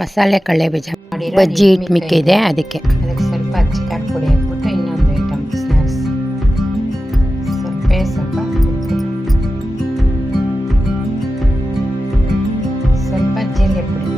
ಮಸಾಲೆ ಕಡಲೆ ಬೀಜ ಬಜ್ಜಿ ಹಿಟ್ಟು ಮಿಕ್ಕಿದೆ ಅದಕ್ಕೆ ಸ್ವಲ್ಪ ಅಚ್ಚಿಕಾಯಿ ಪುಡಿ ಹಾಕ್ಬಿಟ್ಟು ಇನ್ನೊಂದು ಐಟಮ್ ಸ್ನ್ಯಾಕ್ಸ್ ಸ್ವಲ್ಪ ಸ್ವಲ್ಪ ಜೀರಿಗೆ ಪುಡಿ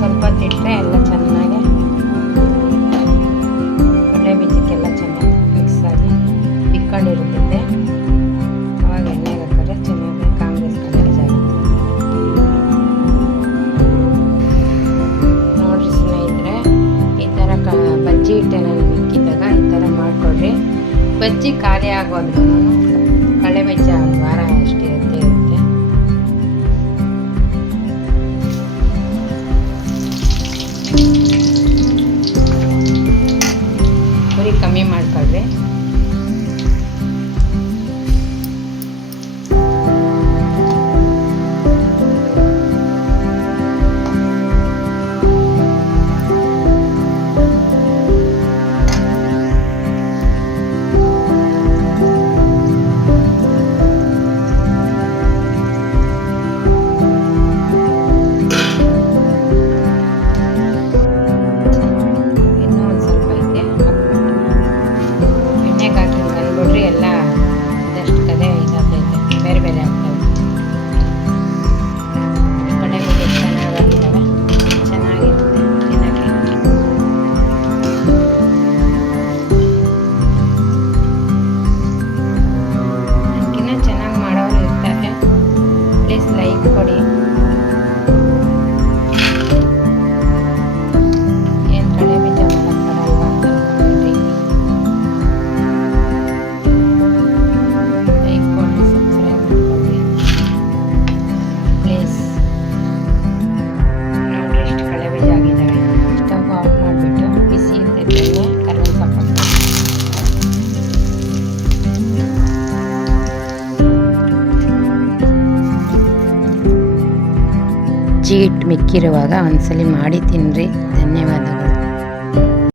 ಸ್ವಲ್ಪ ತಿಟ್ಟರೆ ಎಲ್ಲ ಚೆನ್ನಾಗಿ ಕಡಲೆ ಬೀಜಕ್ಕೆಲ್ಲ ಚೆನ್ನಾಗಿ ಮಿಕ್ಸ್ ಆಗಿ ಇಟ್ಕೊಂಡಿರುತ್ತೆ. ಅವಾಗ ಎಣ್ಣೆಗೆ ಹಾಕಿದ್ರೆ ಚೆನ್ನಾಗಿ ಕಾಂಗ್ರೆಸ್ ಕಲರ್ ಆಗುತ್ತೆ. ನೋಡಿರಿ ಸ್ನೇಹಿತರೆ, ಈ ಥರ ಬಜ್ಜಿ ಹಿಟ್ಟೆಲ್ಲ ಮಿಕ್ಕಿದಾಗ ಈ ಥರ ಮಾಡಿಕೊಡ್ರಿ. ಬಜ್ಜಿ ಖಾಲಿ ಆಗೋದ್ರೂ ಕಡಲೆ ಬೀಜ ಒಂದು ವಾರ ಅಷ್ಟೇ ಇರುತ್ತೆ. ಉರಿ ಕಮ್ಮಿ ಮಾಡ್ಕೊಳ್ರಿ. ಎಲ್ಲ ಇದಷ್ಟು ಕಡೆ ಇದಾಗ್ತೈತೆ, ಬೇರೆ ಬೇರೆ ಆಗ್ತವೆ. ಕಡೆ ಮೇಲೆ ಚೆನ್ನಾಗಿದ್ದಾವೆ, ಚೆನ್ನಾಗಿರುತ್ತೆ ತಿನ್ನೋಕ್ಕೆ. ಅದಕ್ಕಿಂತ ಚೆನ್ನಾಗಿ ಮಾಡೋರು ಇರ್ತಾರೆ. ಪ್ಲೀಸ್ ಲೈಕ್ ಕೊಡಿ. ಏನು ಕಡೆ ಬೀಜ ಮಾಡಕ್ಕೆ ಬರಲ್ವಾ ಅಂತ ಅನ್ಕೊಂಡ್ರಿ. ಬಜ್ಜಿ ಹಿಟ್ಟು ಮಿಕ್ಕಿರುವಾಗ ಒಂದ್ಸಲಿ ಮಾಡಿ ತಿನ್ನಿರಿ. ಧನ್ಯವಾದಗಳು.